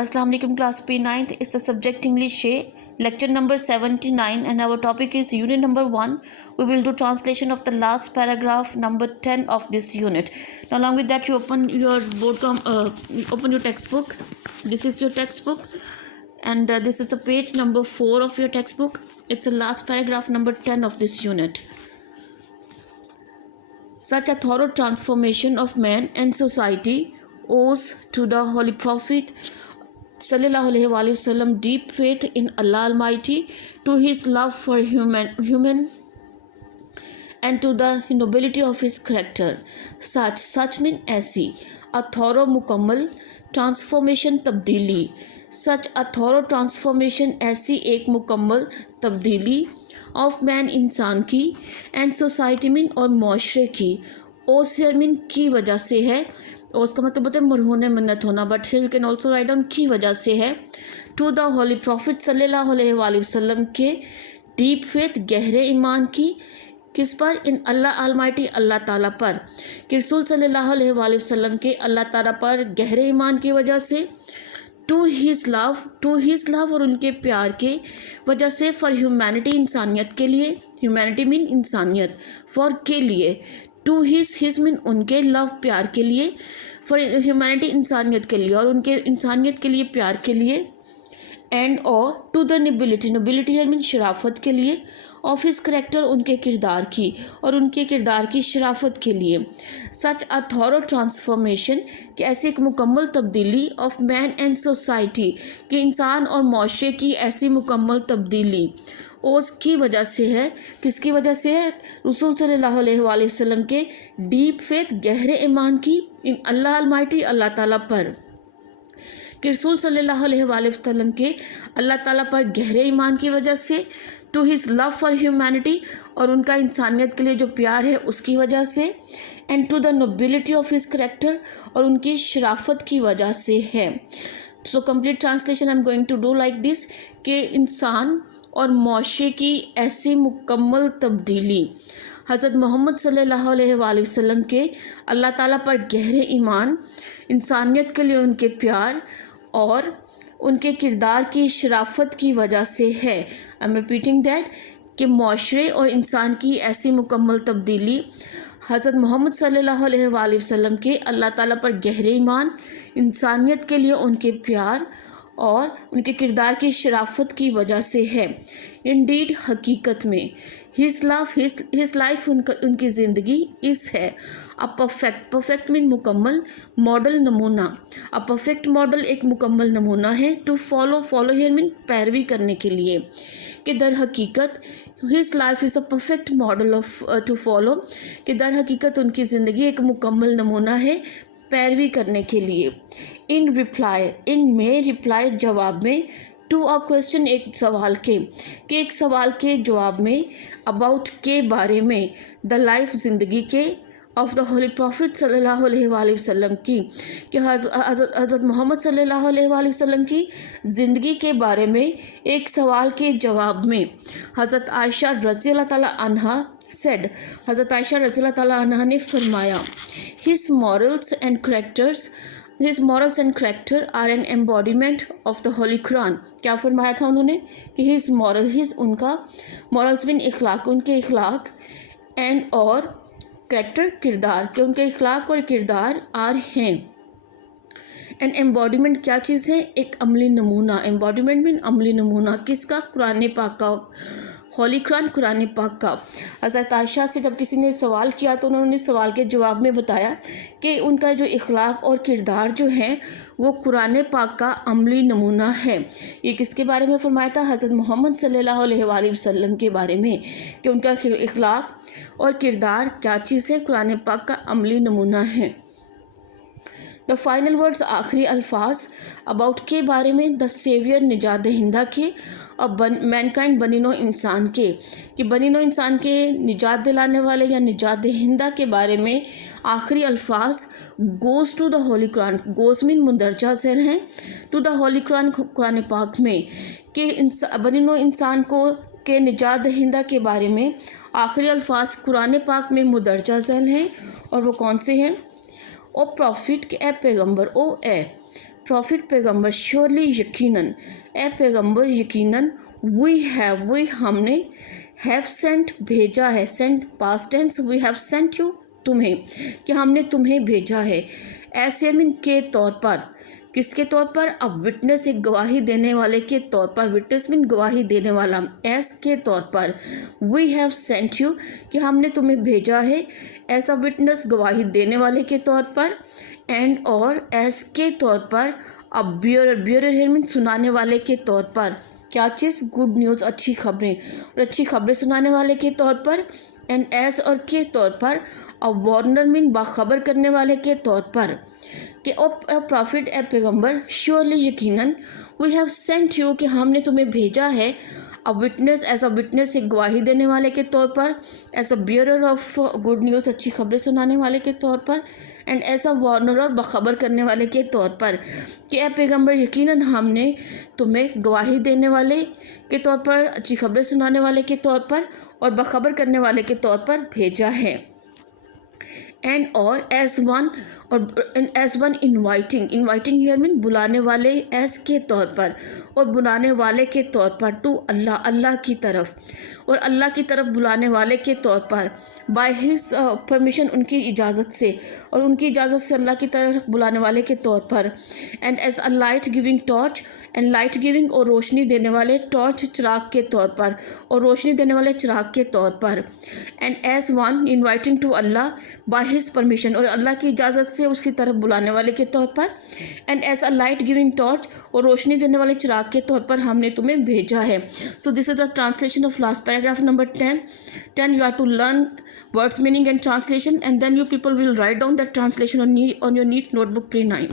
Assalamu alaikum class P9th is the subject English lecture number 79 and our topic is unit number 1. We will do translation of the last paragraph number 10 of this unit. Now along with that you open your open your textbook. This is your textbook and this is the page number 4 of your textbook. It's the last paragraph number 10 of this unit. Such a thorough transformation of man and society owes to the Holy Prophet Sallallahu Alaihi Wasallam deep faith in Allah Almighty, to his love for human and to the nobility of his character. Such mean ऐसी, a thorough मुकम्मल transformation तब्दीली. Such a thorough transformation ऐसी एक मुकम्मल तब्दीली of man इंसान की and society mean और मुआशरे की. ओसियर मीन की वजह से है, और उसका मतलब होता है मरहून मन्नत होना, but here you can also write down की वजह से है. टू द होली प्रॉफिट सल्लल्लाहु अलैहि वसल्लम के डीप फेथ गहरे ईमान की. किस पर? इन अल्लाह अलमाइटी अल्लाह ताला पर. कि रसूल सल्लल्लाहु अलैहि वसल्लम के अल्लाह ताला पर गहरे ईमान की वजह से. टू हिज लव और उनके प्यार के वजह से. फॉर ह्यूमैनिटी इंसानियत के लिए. ह्यूमैनिटी मीन इंसानियत. फॉर के लिए. टू हिज मीन उनके, लव प्यार के लिए. फॉर ह्यूमैनिटी इंसानियत के लिए और उनके इंसानियत के लिए प्यार के लिए. एंड और टू द नोबिलिटी मीन शराफत के लिए. ऑफ हिज करेक्टर उनके किरदार की और उनके किरदार की शराफत के लिए. सच अ थॉरो ट्रांसफॉर्मेशन कि ऐसी एक मुकम्मल तब्दीली ऑफ मैन एंड सोसाइटी कि इंसान और मुआशरे की ऐसी मुकम्मल तब्दीली उसकी वजह से है. किसकी वजह से है? रसूल सल्लल्लाहु अलैहि वसल्लम के डीप फेथ गहरे ईमान की इन अल्लाह अलमाइटी अल्लाह ताला पर. कि रसूल सल्लल्लाहु अलैहि वसल्लम के अल्लाह ताला पर गहरे ईमान की वजह से. To his love for humanity और उनका इंसानियत के लिए जो प्यार है उसकी वजह से. And to the nobility of his character और उनकी शराफत की वजह से है. So complete translation I am going to do like this कि इंसान और मुआशरे की ऐसी मुकम्मल तब्दीली. हज़रत मोहम्मद सल्लल्लाहु अलैहि वसल्लम के अल्लाह ताला पर गहरे ईमान, इंसानियत के लिए उनके प्यार और उनके किरदार की शराफत की वजह से है. आई एम रिपीटिंग दैट कि मुआशरे और इंसान की ऐसी मुकम्मल तब्दीली हज़रत मोहम्मद सल्लल्लाहु अलैहि वसल्लम के अल्लाह ताला पर गहरे ईमान, इंसानियत के लिए उनके प्यार और उनके किरदार की शराफत की वजह से है. इंडीड हकीकत में. हिज लव हिज लाइफ उनकी ज़िंदगी इस है. अ परफेक्ट मीन मुकम्मल. मॉडल नमूना. अ परफेक्ट मॉडल एक मुकम्मल नमूना है. टू फॉलो हियर मीन पैरवी करने के लिए. कि दर हकीकत his life is a perfect model of to follow. कि दर हकीकत उनकी ज़िंदगी एक मुकम्मल नमूना है पैरवी करने के लिए. इन में रिप्लाई जवाब में. टू अ क्वेश्चन एक सवाल के. कि एक सवाल के जवाब में. अबाउट के बारे में. द लाइफ ज़िंदगी के. ऑफ द होली प्रॉफिट सल्लल्लाहु अलैहि वसल्लम की. कि हज़रत मोहम्मद सल्लल्लाहु अलैहि वसल्लम की ज़िंदगी के बारे में एक सवाल के जवाब में. हज़रत आयशा रज़ी अल्लाह ताला अन्हा सेड. हज़रत आयशा रज़ी अल्लाह ताला अन्हा ने फरमाया. His morals and character are an embodiment of the holy Quran. क्या फरमाया था उन्होंने? कि हिज उनका, मॉरल्स मीन इखलाक, उनके इखलाक, एंड और करैक्टर किरदार, कि उनके इखलाक और किरदार आर हैं. एन एम्बॉडीमेंट क्या चीज़ है? एक अमली नमूना. एम्बॉडीमेंट मीन अमली नमूना. किसका? कुरान पाक का, होली कुरान, कुरान पाक का. हज़रत आयशा से जब किसी ने सवाल किया तो उन्होंने सवाल के जवाब में बताया कि उनका जो इखलाक और किरदार जो हैं वो कुरान पाक का अमली नमूना है. ये किसके बारे में फरमाया था? हज़रत मोहम्मद सल्लल्लाहु अलैहि वसल्लम के बारे में. कि उनका इखलाक और किरदार क्या चीज़ है? कुरान पाक का अमली नमूना है. द फाइनल वर्ड्स आखिरी अल्फाज अबाउट के बारे में. द सेवियर निजात दहिंदा के और मैनकाइंड बनीनो इंसान के. कि बनीनो इंसान के निजात दिलाने वाले या निजात दहिंदा के बारे में आखिरी अल्फाज. Goes to the holy Quran. Goes मीन मुंदरजा झेल हैं. टू द होली कुरान, कुरान पाक में. कि बनीनो इंसान को के निजात दहिंदा के बारे में आखिरी अल्फाज कुरान पाक में मुंदरजा झेल हैं. और वो कौन से हैं? ओ प्रॉफिट के ए पैगंबर. ओ ए Prophet پیغمبر surely یقیناً اے پیغمبر یقیناً we ہم نے have sent بھیجا ہے sent past tense we have sent you تمہیں کہ ہم نے تمہیں بھیجا ہے ایسے من کے طور پر کس کے طور پر اب وٹنس ایک گواہی دینے والے کے طور پر وٹنس من گواہی دینے والا ایس کے طور پر we have sent you کہ ہم نے تمہیں بھیجا ہے ایسا وٹنس گواہی دینے والے کے طور پر اینڈ اور ایس کے طور پر اب بیورر من سنانے والے کے طور پر کیا چیز گڈ نیوز اچھی خبریں اور اچھی خبریں سنانے والے کے طور پر اینڈ ایس اور کے طور پر اب وارنر من باخبر کرنے والے کے طور پر کہ او پرافٹ اے پیغمبر شیورلی یقیناً وی ہیو سینٹ یو کہ ہم نے تمہیں بھیجا ہے وٹنس ایز اے وٹنس ایک گواہی دینے والے کے طور پر as a bearer of good news اچھی خبریں سنانے والے کے طور پر اینڈ ایز اے وارنر اور باخبر کرنے والے کے طور پر کہ اے پیغمبر یقیناً ہم نے تمہیں گواہی دینے والے کے طور پر اچھی خبریں سنانے والے کے طور پر اور باخبر کرنے والے کے طور پر بھیجا ہے اینڈ اور as one inviting here mean بلانے والے ایز کے طور پر اور بلانے والے کے طور پر ٹو اللہ کی طرف اور اللہ کی طرف بلانے والے کے طور پر بائی ہز پرمیشن ان کی اجازت سے اور ان کی اجازت سے اللہ کی طرف بلانے والے کے طور پر and as a light giving torch and light giving اور روشنی دینے والے ٹارچ چراغ کے طور پر اور روشنی دینے والے چراغ کے طور پر and as one inviting to Allah by his permission اور اللہ کی اجازت سے اس کی طرف بلانے والے کے طور پر and as a light giving torch اور روشنی دینے والے چراغ کے طور پر ہم نے تمہیں بھیجا ہے so this is the translation of last paragraph number 10 you have to learn words meaning and translation and then you people will write down that translation on your neat notebook pre-9